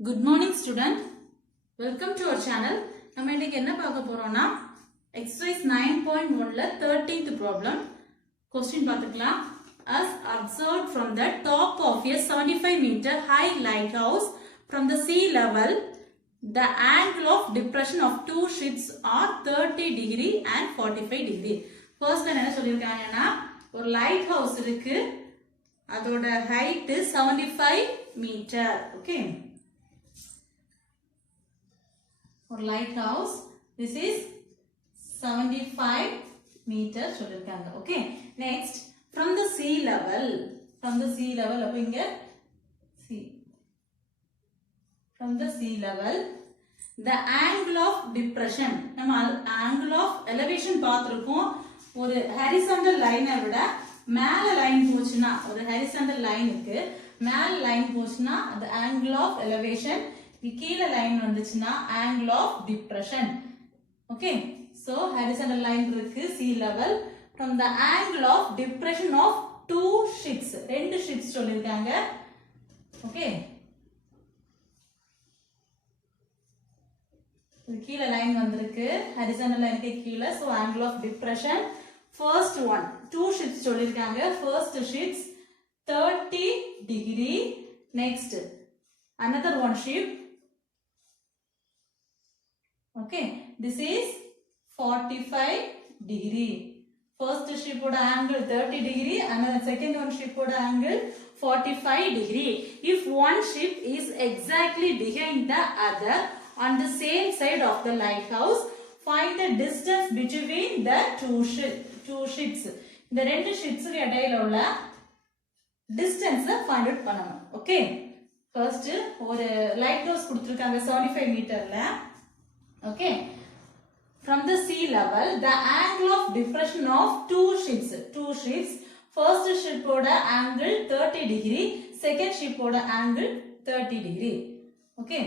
Good morning student. Welcome to our channel. நம்ம இன்னைக்கு என்ன பார்க்க போறோம்னா exercise 9.1ல 13th problem. Question பார்த்துக்கலாம். As observed from the top of a 75-meter high lighthouse from the sea level, the angle of depression of two ships are 30 degree and 45 degree. First என்ன சொல்லிருக்காங்கன்னா ஒரு light house இருக்கு. அதோட height 75 meter. Okay. For lighthouse, this is 75 meters சொல்லிருக்காங்க. Okay. Next, from the sea level, அப்ப இங்க sea. From the sea level, the angle of depression. நம்ம angle of elevation பார்த்திருக்கோம். ஒரு horizontal line விட மேல லைன் போச்சுனா ஒரு horizontal line இருக்கு. மேல லைன் போச்சுனா அது angle of elevation. கீழ லைன் வந்துச்சுனா angle of depression. Okay, so horizontal line இருக்கு sea level. From the angle of depression of two ships, ரெண்டு ships சொல்லிருக்காங்க. Okay, கீழ லைன் வந்திருக்கு horizontal லைனுக்கு கீழ. So angle of depression, first one, two ships சொல்லிருக்காங்க. First ships 30 degree. Next another one ship. Okay, this is 45 degree. First ship oda angle 30 degree, another second one ship oda angle 45 degree. If one ship is exactly behind the other on the same side of the lighthouse, find the distance between the two ships. இந்த ரெண்டு ships க்கு இடையில உள்ள distance find out பண்ணனும். Okay, first ஒரு lighthouse கொடுத்திருக்காங்க 75 மீட்டர்ல. Okay, from the sea level, the angle of depression of two ships, first ship oda angle 30 degree, second ship oda angle 30 degree. Okay,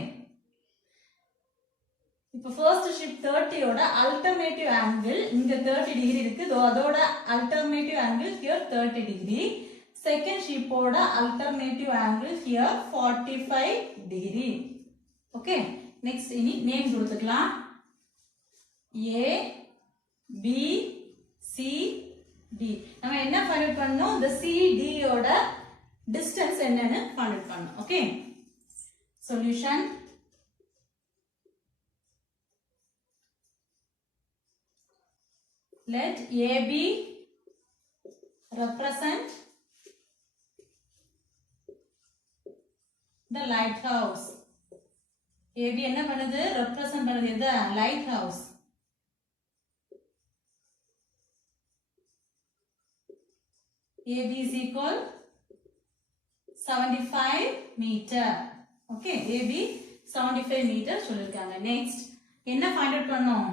இப்போ first ship 30 oda alternative angle இங்க 30 degree இருக்கு. அதோட alternative angle here 30 degree. Second ship oda alternative angle here 45 degree. Okay, next இனி name கொடுத்துக்கலாம். A, B, C, D. நம்ம என்ன find out பண்ணனும்? The C, D ஓட distance என்னன்னு find out பண்ணனும். Okay, solution. Let AB represent the lighthouse. AB என்ன பண்ணுது? represent பண்ணுது எது? lighthouse. AB is equal 75 meter. Okay, AB 75 meter சொல்லிருக்காங்க. Next என்ன find out பண்ணோம்?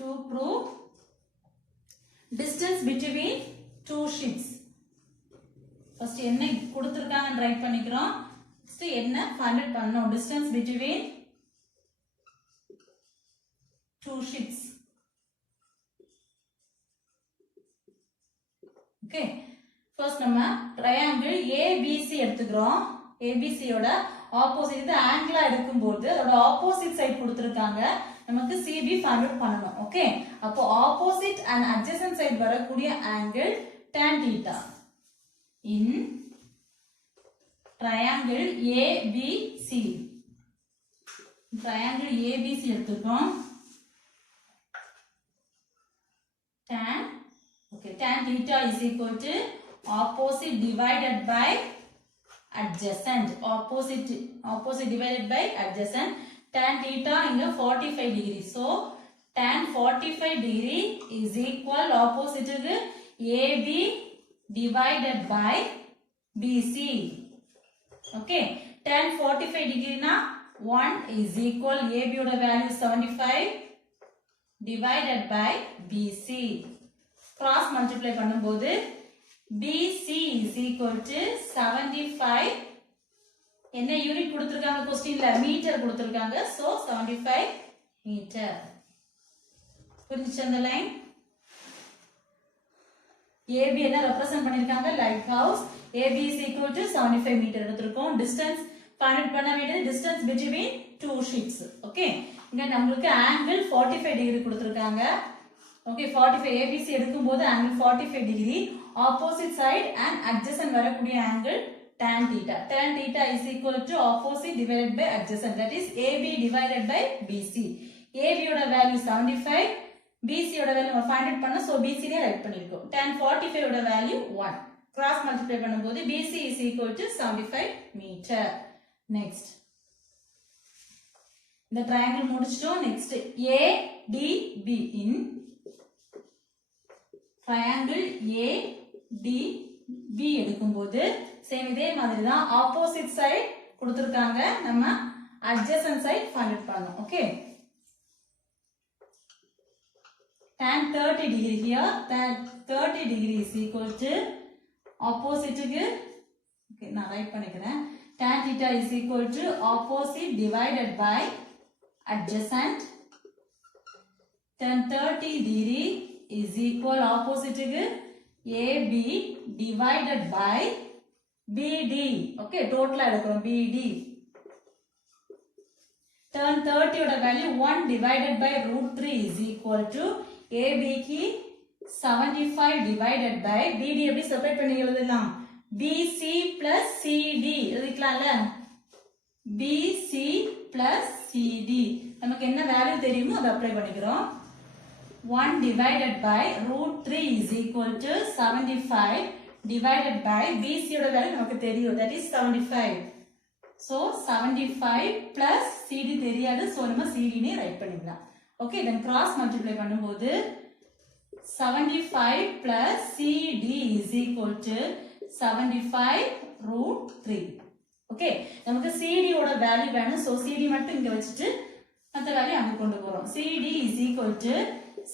To prove distance between two ships. First என்ன கொடுத்திருக்காங்கன்னு ரைட் பண்ணிக்கிறோம். Next என்ன find out பண்ணோம்? Distance between two ships. Okay, first நம்ம triangle ABC எடுத்துக்கிறோம். ABC ஓட opposite இது angle எடுக்கும்போது அதோட opposite side கொடுத்திருக்காங்க. நமக்கு CB find out பண்ணனும். Okay, அப்போ opposite and adjacent side வரக்கூடிய angle tan theta. In triangle ABC, triangle ABC எடுத்துக்கிறோம். Tan theta is equal to opposite divided by adjacent. Opposite divided by adjacent. Tan theta இங்க 45 degree. So tan 45 degree is equal opposite to AB divided by BC. Okay, tan 45 degree na 1 is equal AB oda value 75 divided by BC. Cross multiply பண்ணும்போது BC is equal to 75. என்ன unit கொடுத்திருக்காங்க क्वेश्चनல? Metre கொடுத்திருக்காங்க. So 75 metre. புரிஞ்சுச்சா அந்த line? AB என்ன represent பண்ணிருக்காங்க? Lighthouse. AB is equal to 75 metre எடுத்துறோம். டிஸ்டன்ஸ் find பண்ண வேண்டியது distance between two ships. Okay, இங்க நமக்கு angle 45 degree கொடுத்திருக்காங்க. Okay, 45 ABC எடுக்கும்போது angle 45 degree, opposite side and adjacent வரக்கூடிய angle tan theta. Tan theta is equal to opposite divided by adjacent, that is AB divided by BC. AB ஓட value 75, BC ஓட value 500 பண்ண, so BC னே right பண்ணிருக்கோம். Tan 45 ஓட value 1. Cross multiply பண்ணும்போது BC is equal to 75 meter. Next, இந்த triangle முடிச்சிட்டோம். Next, ADB in triangle ADB எடுக்கும்போது சேம் இதே மாதிரி தான் ஆப்போசிட் சைடு கொடுத்திருக்காங்க, நம்ம adjacent side find பண்ணனும். Okay, tan 30 degree here, tan 30 degree is equal to opposite க்கு, ஓகே நான் ரைட் பண்ணிக்கிறேன், tan theta is equal to opposite divided by adjacent. Tan 30 degree is equal opposite க்கு AB divided by BD. Okay, total எடுக்கிறோம் BD. Tan 30 ஓட value 1 divided by root 3 is equal to AB க்கு 75 divided by BD. எப்படி separate பண்ணி எழுதலாம், BC plus CD எழுதிக்கலாம்ல, BC plus CD. நமக்கு என்ன value தெரியுமோ அதை அப்ளை பண்ணிக்கிறோம். 1 divided by root 3 is equal to 75 divided by BC ஓட வேல்யூ நமக்கு தெரியும், that is 75. So 75 plus CD தெரியாது, so நம்ம CD னே ரைட் பண்ணிக்கலாம். Okay, then cross multiply பண்ணும்போது 75 plus CD is equal to 75 root 3. Okay, நமக்கு CD ஓட வேல்யூ வேணும், so CD மட்டும் இங்க வச்சிட்டு மத்த வேல்யூ அங்க கொண்டு போறோம். CD is equal to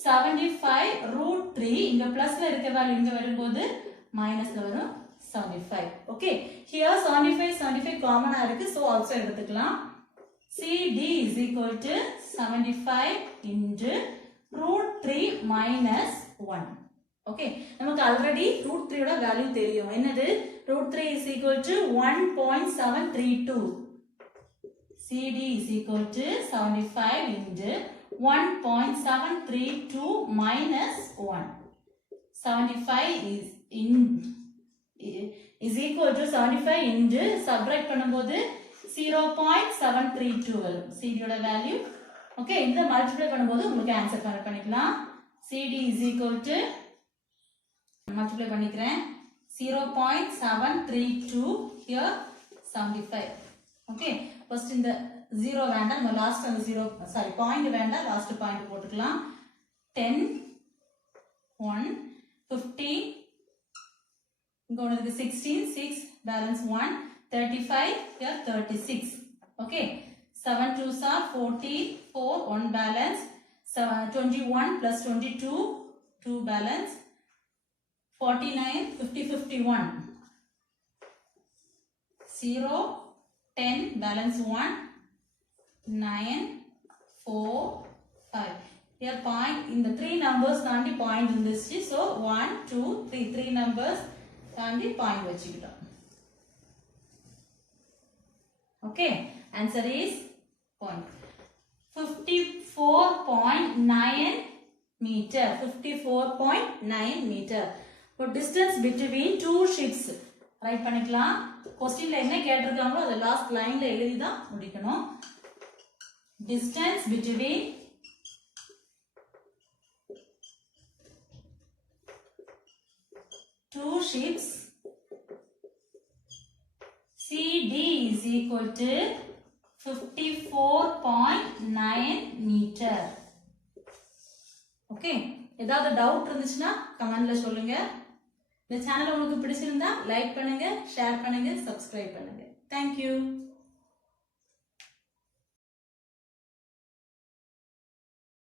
75 root 3, இங்க பிளஸ்ல இருக்க வேல்யூ இங்க வரும்போது மைனஸ்ல வரும் 75. Okay, here 75 காமனா இருக்கு, so also எடுத்துக்கலாம். CD is equal to 75 into root 3 minus 1. Okay, நமக்கு ஆல்ரெடி root 3 ஓட வேல்யூ தெரியும், என்னது, root 3 is equal to 1.732. CD is equal to 75 into 1.732 minus 1. 75 is equal to 75 into subtract பண்ணும்போது 0.732 வரும் CD ஓட வேல்யூ. ஓகே, இந்த multiply பண்ணும்போது உங்களுக்கு ஆன்சர் ஃபைண்ட் பண்ணிக்கலாம். CD is equal to, multiply பண்ணிக்கிறேன், 0.732 here 75. ஓகே, ஃபர்ஸ்ட் இந்த 0 வேண்டாம், நம்ம லாஸ்ட் அந்த 0 சாரி பாயிண்ட் வேண்டாம், லாஸ்ட் பாயிண்ட் போட்டுக்கலாம். 10 1 50 இங்க ஒன்னு 16 6 balance 1 35 here 36. Okay, 7 2s are 44 1 balance, 21 plus 22 2 balance, 49 50 51 0 10 balance 1 9 4 5. Here point in the 3 numbers தாண்டி point இருந்துச்சு, so 1 2 3 numbers தாண்டி point வச்சுக்கிட்டோம். Okay, answer is point 54.9 meter. 54.9 meter. For distance between two ships right பண்ணிக்கலாம். क्वेश्चनல என்ன கேட்டிருக்காங்களோ அத லாஸ்ட் லைன்ல எழுதி தான் முடிக்கணும். Distance between two ships CD is equal to 54.9 meter. Okay, ஏதாவது டவுட் இருந்துச்சுன்னா கமெண்ட்ல சொல்லுங்க. இந்த சேனல் உங்களுக்கு பிடிச்சிருந்தா லைக் பண்ணுங்க, ஷேர் பண்ணுங்க, சப்ஸ்கிரைப் பண்ணுங்க. Thank you.